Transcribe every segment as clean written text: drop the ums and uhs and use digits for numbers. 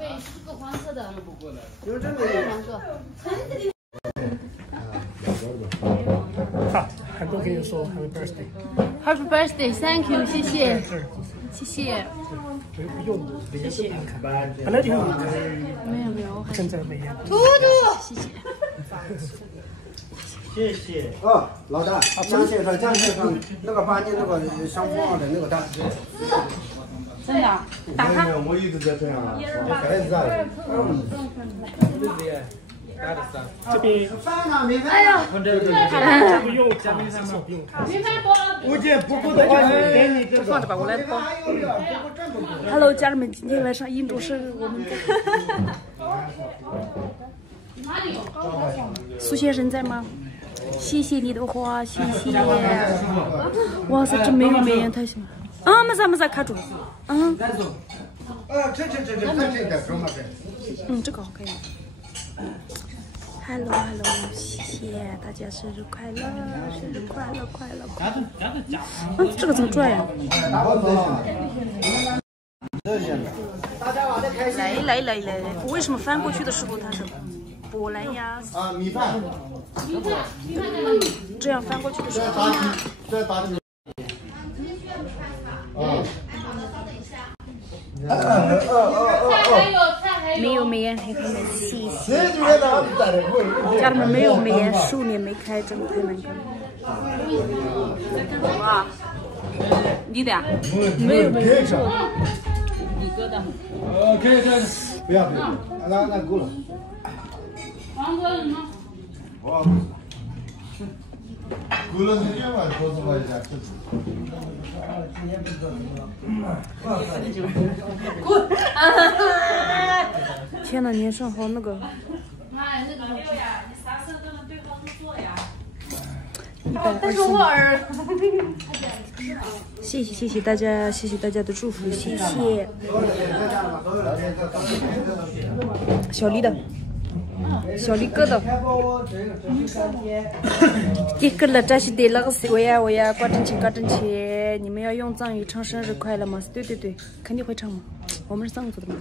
贝是个黄色的。有这个黄色。好，很多给你说 Happy Birthday。 Happy birthday, thank you， 谢谢，谢谢。不用，谢谢。本来就有。没有，现在没有。兔兔，谢谢。谢谢。哦，老大，江先生，那个把你那个上网的那个单。真的？打开。我一直在这样啊，孩子啊。这边。哎呀，不用加明山吗？不用。我这不够的话，给你这放着吧，我来包。Hello， 家人们，今天晚上印度生日，我们。苏先生在吗？谢谢你的花，谢谢。哇塞，这没有美颜太行了。啊，没啥，卡住。嗯。这这个好看。Hello， 谢谢大家生日快乐，生日快乐，快乐！这个怎么转呀？来，为什么翻过去的时候它是波兰呀？啊，米饭。这样翻过去的时候。没有美颜黑黑的，谢谢。家人们没有美颜，10年没开，真的太难看了。在干什么？你的呀？没有。你哥的。可以，不要，那够了。黄哥什么？我。够了，你别玩，多少块钱？天哪，年上好那个。哎，那个六呀，你啥事都能对号入座呀。但是我儿。谢谢大家，谢谢大家的祝福，谢谢。小丽的。小李哥的，给个了，这是对那个谁我呀，挂正气，你们要用藏语唱生日快乐吗？对，肯定会唱嘛，我们是藏族的嘛。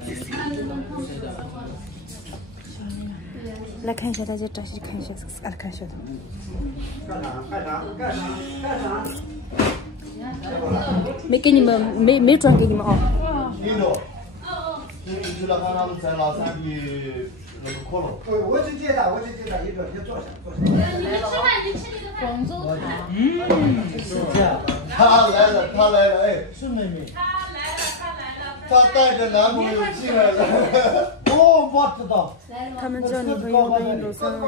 来看一下大家这些，看一下，看一下干啥？没给你们，没转给你们啊。去了看他们在老山的。那个骷髅，我去接他，一个坐下。你吃饭，你吃广州茶。是这样。他来了，哎，是妹妹。他来了。她带着男朋友进来了。哦，我知道。他们叫女朋友的印度生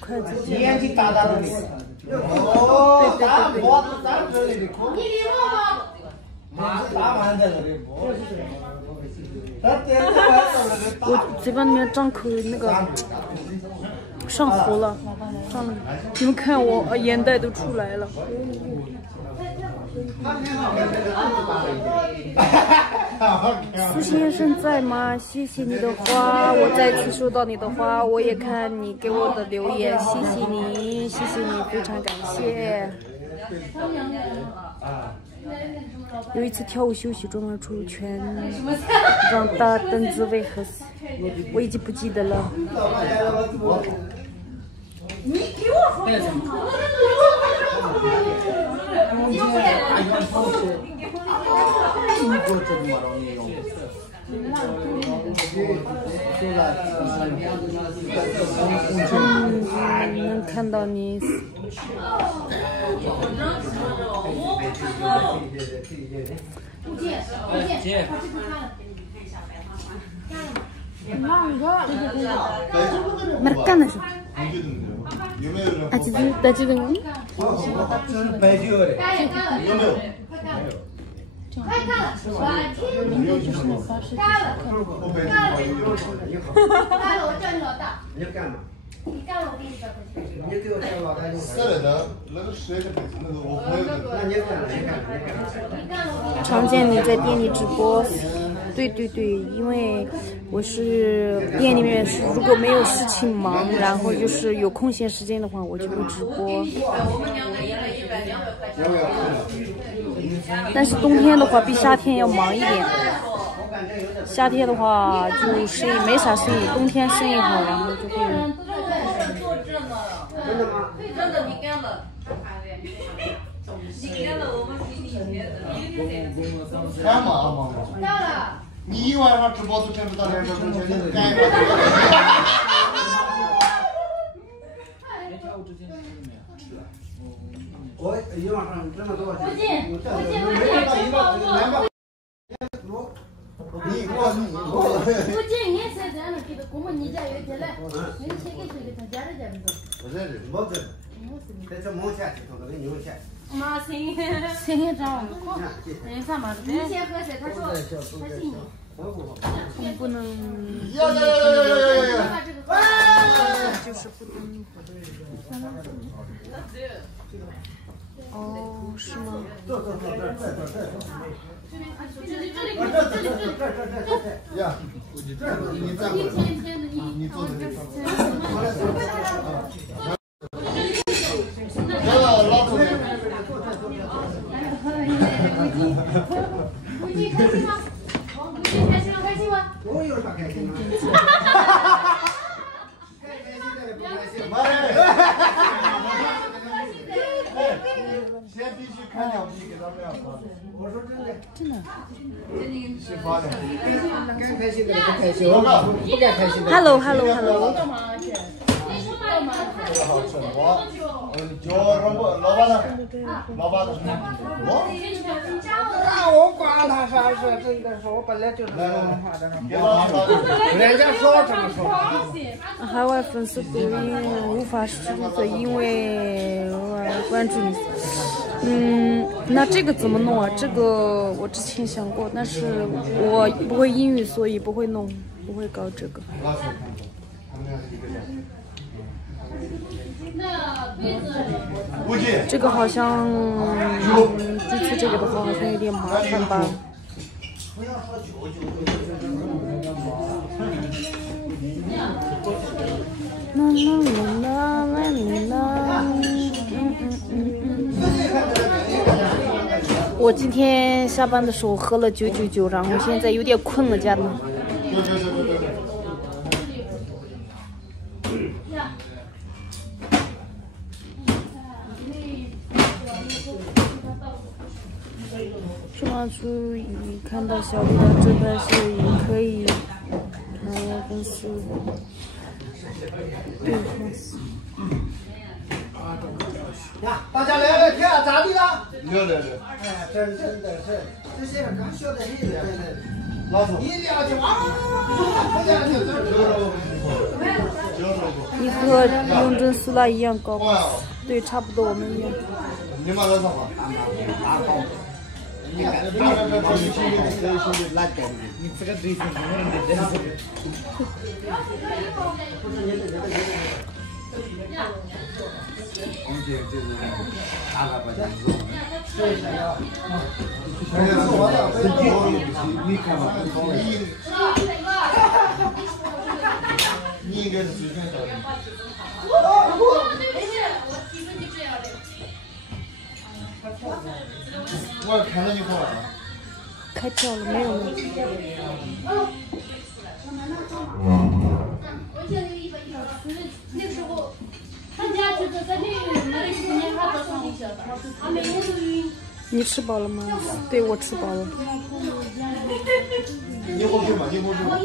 筷子。你眼睛大的。哦，对。你礼貌吗？打完在这里。我嘴巴里面张口那个上火了，上了，你们看我眼袋都出来了。苏先生在吗？谢谢你的花，我再次收到你的花，我也看你给我的留言，谢谢你，非常感谢。有一次跳舞休息中而出拳，让大凳子为何死？我已经不记得了。你给我说。能看到你。干的是。나 지금你干了，我给你交回去。你给我交老大用。下来的那个谁的那个我朋友的。那你干了。常见你在店里直播，对，因为我是店里面是如果没有事情忙，然后就是有空闲时间的话，我就会直播。但是冬天的话比夏天要忙一点。夏天的话就生意没啥生意，冬天生意好，然后就会。真的吗？真的，你干了。你干了，我们给你钱的。干嘛？到了。你一晚上直播都挣不到200块钱，你干啥？我一晚上挣了多少钱？我进。我进，你才咱们给他公们你家有钱来，你谁给谁给他家里家不走？不是，没挣。在这没钱，他给你有钱。妈亲，亲长，人啥嘛？你先喝水，他说他信你。我们不能。就是不能。哦，是吗？呀，你站过来，你坐在这上。老左边。你开心吗？你开心吗？开心吗？我有啥开心吗？先必须看2批给他们俩发。我说真的，真的。是发的。该开心的不开心，不该开心的。Hello。这个好吃，我叫什么？老板的。我？那我管他啥事，真的是我本来就是这种话的，人家说怎么说。海外粉丝抖音无法输的，因为关注你。那这个怎么弄啊？这个我之前想过，但是我不会英语，所以不会弄，不会搞这个。这个好像第一次这个的话好像有点麻烦吧。我今天下班的时候喝了999，然后现在有点困了，家人。说完出语看到小丽的这段视频可以看我粉丝对粉丝。呀，大家聊聊天，咋地了？聊。哎，真的是，这些人刚学的你真的。老师，一聊就啊，你和雍正苏拉一样高，对，差不多我们一样。你妈在干嘛？你这个嘴型怎么能这样？我们就是打了把钱做。你看吧，你应该是最想找的。我看到你过来了。开票了没有呢？我记得有一个那个时候，他家就在那没得时间，他早上去了，他每天都晕。你吃饱了吗？对，我吃饱了。你回去嘛，你回去嘛。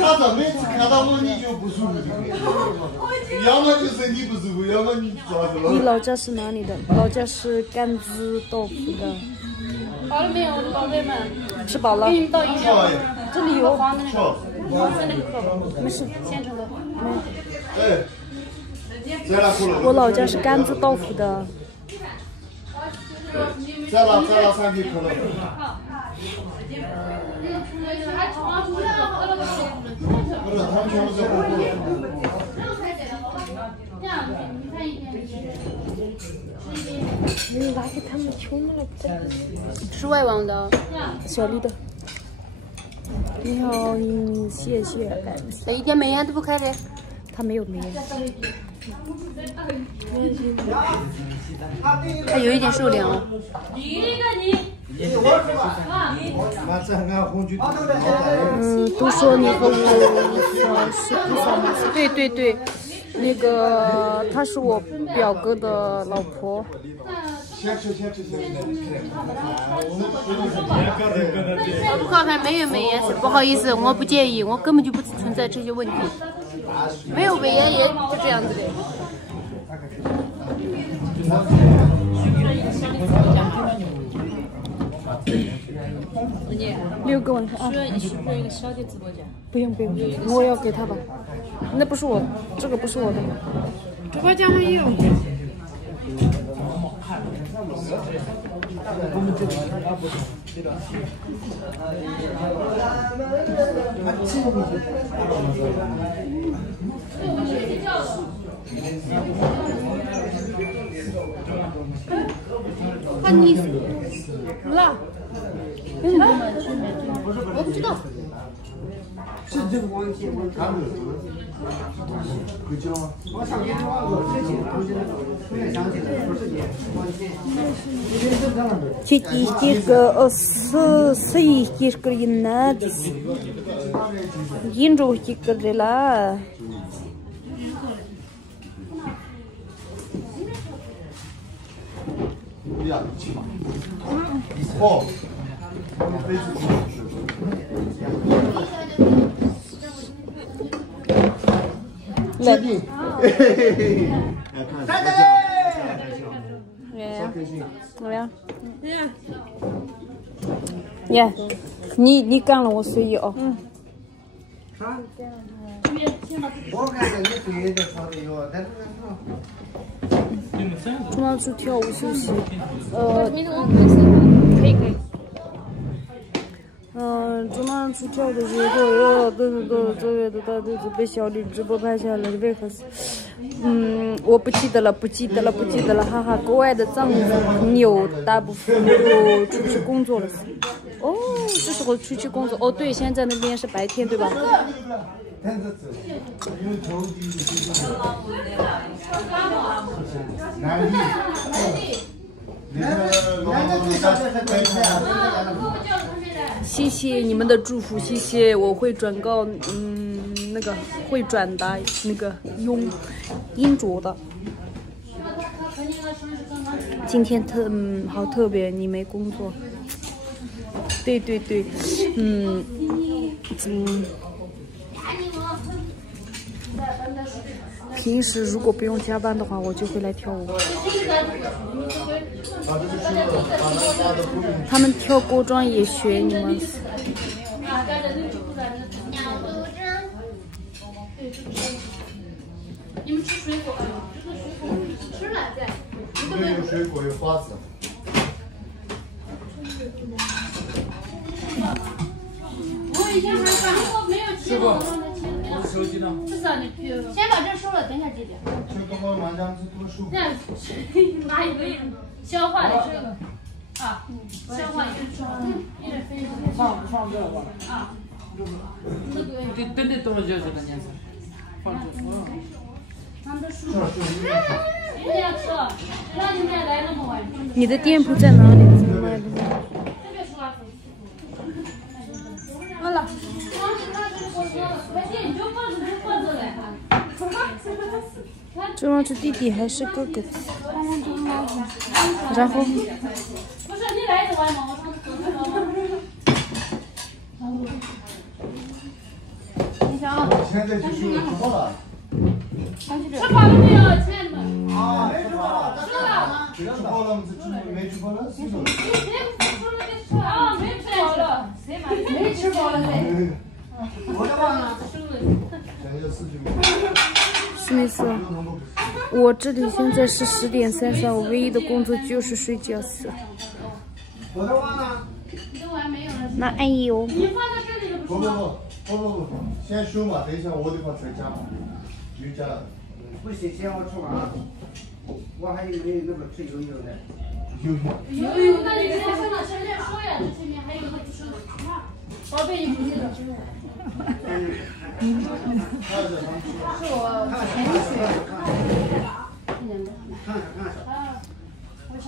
他这每次看到我你就不舒服就可以，要么就是你不舒服，要么你咋子了？你老家是哪里的？老家是甘孜豆腐的。饱了没有，宝贝们？吃饱了。给你们倒饮料。这里有黄的那个，黄色那个可没事，现成的。哎，再来过来。我老家是甘孜豆腐的。再拿3瓶可乐。不是，他们全部在火锅了。拿给他们穷了。是外网的，小丽的。你好，谢谢，感谢。这一点美颜都不开的。他没有美颜。他有一点瘦脸了。你那个你。都说你和我是不算吗？对对对，那个她是我表哥的老婆。不好看，没有美颜是不好意思，我不介意，我根本就不存在这些问题。没有美颜也是这样子的。6个问题啊！需要一个小的直播间。不用不用，我要给他吧。那不是我，这个不是我的。直播间没有。啊你辣？我不知道。哦。来，怎么样？耶，你干了，我随意哦。中南去跳舞休息。可以。中南去跳的时候，都被小李直播拍下来，为何是？我不记得了，哈哈。国外的藏朋友大部分都出去工作了。哦，这时候出去工作。哦，对，现在那边是白天，对吧？谢谢你们的祝福，谢谢，我会转告，那个会转达那个英卓的。今天好特别，你没工作。对，平时如果不用加班的话，我就会来跳舞。他们跳锅庄也学你们。你们吃水果吗？吃了在。有水果，有花子。我以前还干过，没有钱，我让他钱没了。手机呢？至少你先把这收了，等下记点。这样拿一个消化的这个啊，消化一人分一放这吧。啊。等得多久这个年份？放这。他们的书。一定要吃，让你们来那么晚。你的店铺在哪里？怎么买的？这边是吧？好了。这望是弟弟还是哥哥？然后。不是你来得晚吗？我你想啊。现在就是吃饱了。吃饱了没有，亲爱的们？啊，没吃饱。吃了。吃饱了，没吃饱了，谁说？啊，没吃饱了，谁买？没吃饱了谁？我的忘了。史密斯，我这里现在是10点33，我唯一的工作就是睡觉死。我的忘了。你的碗没有了。那哎呦。你放在这里的不是吗？不，先收嘛，等一下我得把菜加嘛，又加了。不行，先我吃完了。我还有没有那个吃油的？有，那你先上哪前面说呀？这前面还有个吃的。宝贝，你不记得？是我前水。看。我想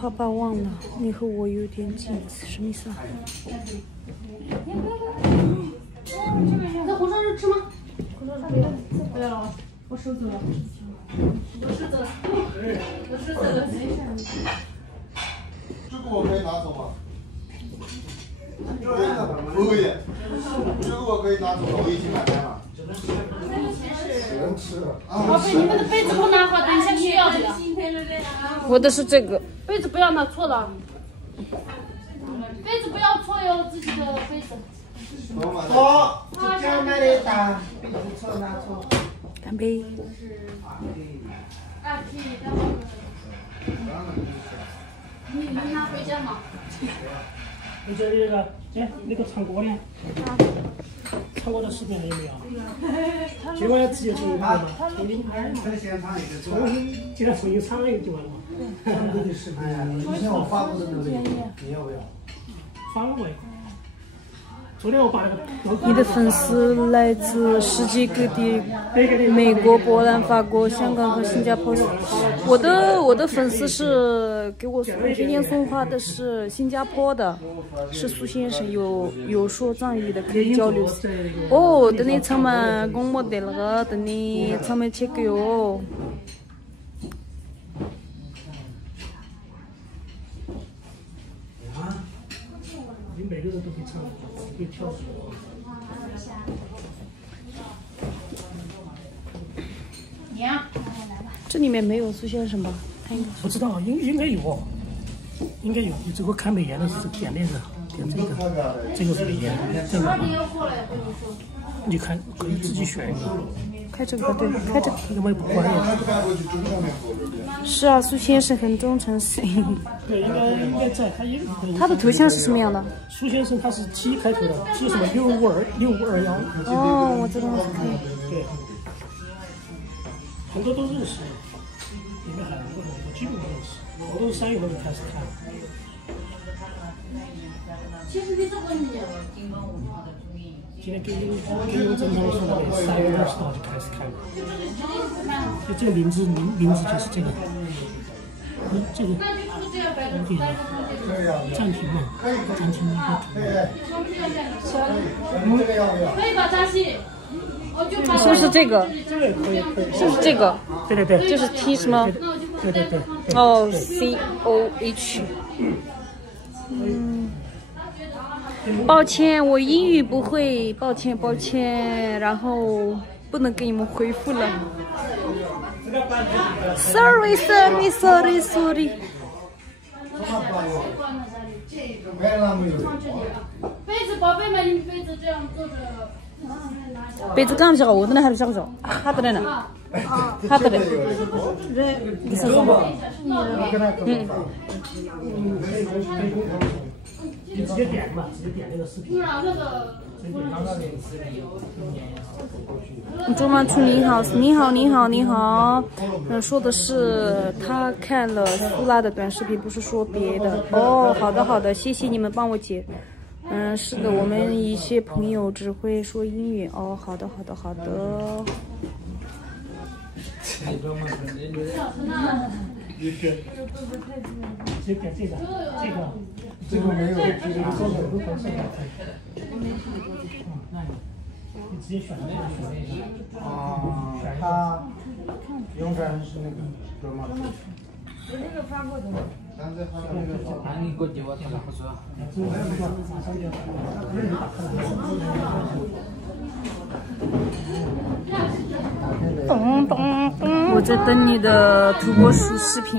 好吧，忘了。你和我有点近，什么意思啊？那红烧肉吃吗？红烧肉不要了，我手走了。我手走了。我手走了，没事。这个我可以拿走吗？不可以。这个我可以拿走了，我已经买单了。宝贝，你们的杯子不拿好，等一下需要的。我的是这个。杯子不要拿错了。杯子不要错哟，自己的杯子。错，这样买的单，杯子错拿错。干杯。啊，可以，你拿回家吗？你这里那个唱歌呢？唱歌的视频还有没有？今晚直接重新拍嘛？重新既然重新唱了一个就完了嘛。你的视频，之前我发过的那个，你要不要？发过一个。昨天我把那个。你的粉丝来自世界各地，美国、波兰、法国、香港和新加坡。我的粉丝是给我今天送花的是新加坡的，是苏先生，有说藏语的，可以交流。哦，等你唱嘛，讲没得那个，等你唱没切个哟。你每个人都会唱，会跳舞。娘，这里面没有苏先生吧？他应该不知道，应该有，应该有。你这个看美颜的是点那个，点这个，这个是美颜，这个。你看，可以自己选一个。开这个对，开这个。这个我也不关呀。是啊，苏先生很忠诚。对，应该在，他的头像是什么样的？苏先生他是 T 开头的 ，T 什么6521。哦，我知道了，可以。对，很多都认识，里面很多我基本都认识，我都是3月份就开始看。其实你这个你。今天给你正常说的3月20号就开始看了。就这个名字就是这个。这个暂停嘛，暂停一个。可以吧，嘉熙？是不是这个？这个可以。是不是这个？对。就是 T 什么？对。哦 ，COH。抱歉，我英语不会，抱歉，然后不能给你们回复了。Sorry。杯子，宝贝们，你杯子这样坐着。杯子刚小，我的那还是小，他的呢？他的呢？你说什么？你直接点嘛，直接点那个视频。卓玛初你好。说的是他看了苏拉的短视频，不是说别的。哦，好的，谢谢你们帮我解。是的，我们一些朋友只会说英语。哦，好的。这个没有，这个做的都很少。你直接选那个。啊，他永远是那个哥们儿。我那个发过的。刚才发的那个。那你给我接我他不说。我在等你的土拨鼠视频。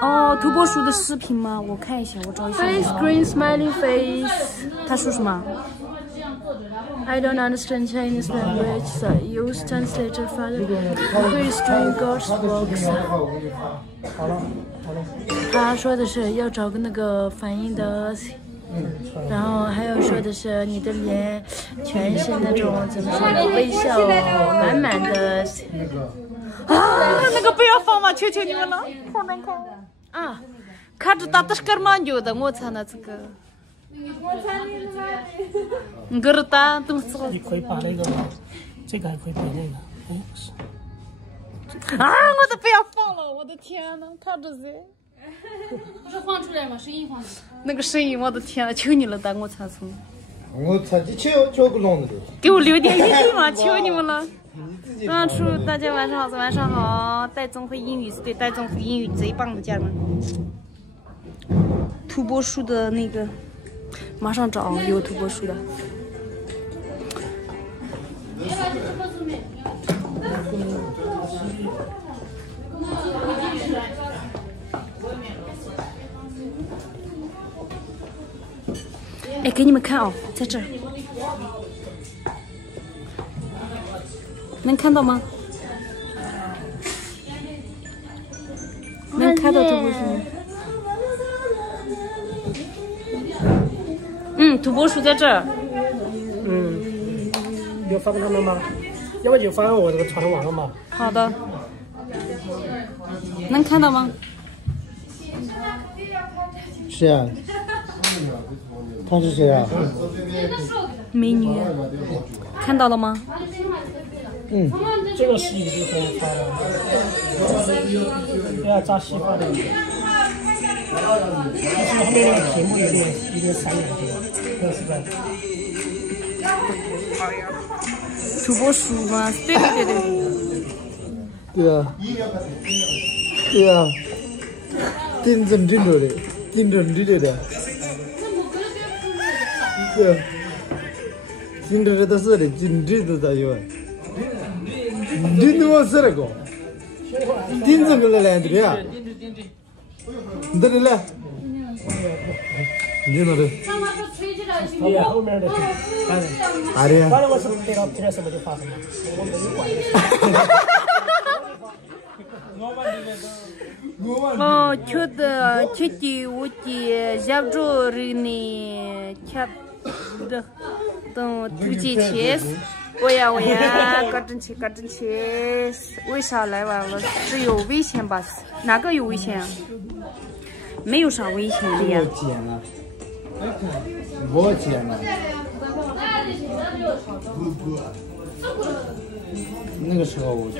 哦，土拨鼠的视频吗？我看一下，我找一下。Face green smiling face。他说什么 ？I don't understand Chinese language. So use translator for please doing God's works. 好了。他说的是要找个那个翻译的。然后还有说的是你的脸全是那种怎么说呢，微笑满满的。那个不要放嘛，求求你们了，好难看啊！看着打的是干嘛牛的，我操那这个。你给他打，怎么你可以把那个，这个还可以点那个，是。啊！我都不要放了，我的天呐，看着噻。不是放出来吗？声音放的。那个声音，我的天呐，求你了，带我参从。我参去叫个笼子的。给我留点余地嘛，求你们了。大家晚上好，晚上好。戴总会英语是对戴总会英语贼棒的家人们。土拨鼠的那个，马上找有土拨鼠的。哎，给你们看哦，在这儿，能看到吗？能看到土拨鼠吗？土拨鼠在这儿。有发给他们吗？要不就发我这个传网了嘛。好的。能看到吗？谁啊？他是谁啊？美女。看到了吗？这个是一个地方发的。对啊，扎西发的。就是后面那个屏幕有点闪眼睛，这是吧？土拨鼠吗？对。对啊。对啊。顶着的，顶着的。对啊。顶着的是的，顶着的咋有？顶着我是那个。顶着个来的呀。你在这来。你在哪里？对呀，后面的。哪里？反正我是拍到什么就发什么，我没有管。哦，觉得我的亚洲人呢，看的等突击去，我呀，搞正去，为啥来晚了？只有危险吧？哪个有危险？没有啥危险的呀。我捡了。那个时候我就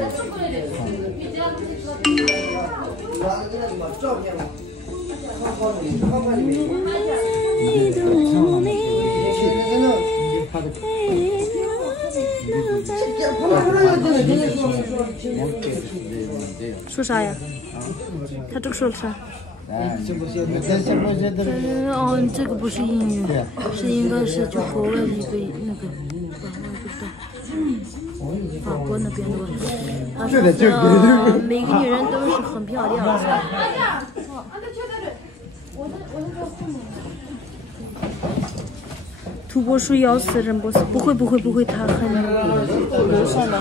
说啥呀？他这个说了啥？这个不是英语，是应该是就国外一个那个，法国那边的。他说每个女人都是很漂亮。土拨鼠咬死人不是？不会，它很友善的。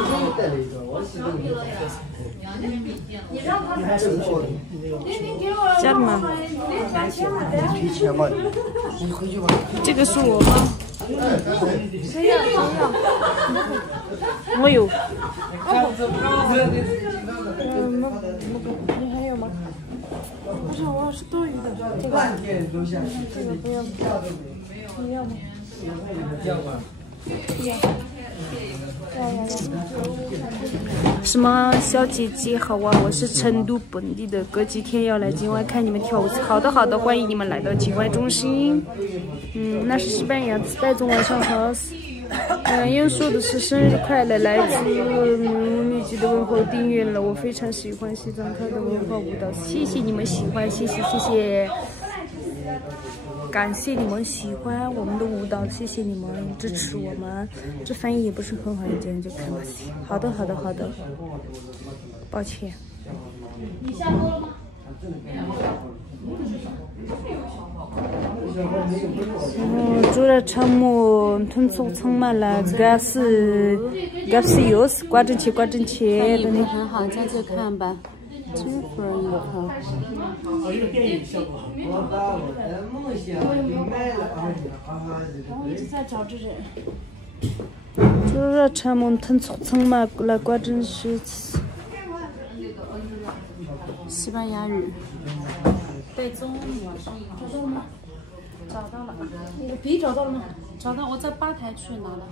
家里吗？这个是我吗？谁要？我有。你还有吗？不是，我是多余的。这个不要。你要吗？什么小姐姐好啊！我是成都本地的，隔几天要来今晚看你们跳舞。好的，欢迎你们来到境外中心。那是西班牙的戴总晚上好。要说的是生日快乐，来自密集的问候订阅了，我非常喜欢西藏特的文化舞蹈，谢谢你们喜欢，谢谢。感谢你们喜欢我们的舞蹈，谢谢你们支持我们。这翻译也不是很好，一见就看不起。好的，抱歉。你下播了吗？主要项目吞促成嘛了，这是又是挂正气。很好，再去看吧。这会儿一看。我一直在找这人。主要项目吞促成嘛了，挂正是西班牙语。戴总，找到了吗？找到了。那个笔找到了吗？找到，我在吧台去拿了。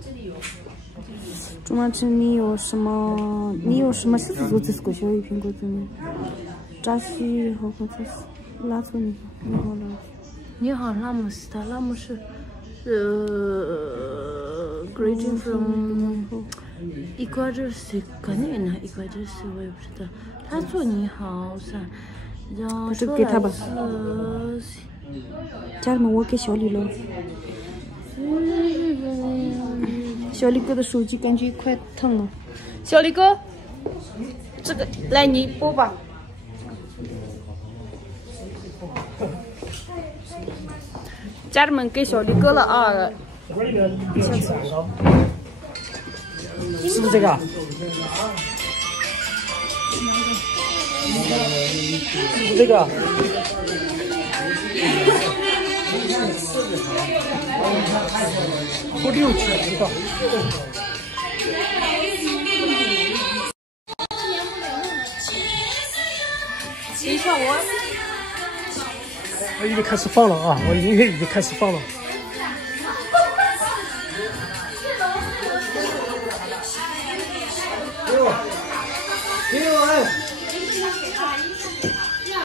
这里有。朱马晨，你有什么狮子座最是过小鱼苹果子呢？扎西和或者是拉错你好，你好，拉姆斯塔，拉姆是greeting from 一块就是肯定呢，一块就是我也不知道。他说你好噻，然后这个给他吧。家人们，我给小李了。小李哥的手机感觉快疼了。小李哥，这个来你播吧。家人们给小李哥了啊！是不是这个？是不是这个？我6去知道。你看我已经开始放了啊！我音乐已经开始放了。给我哎！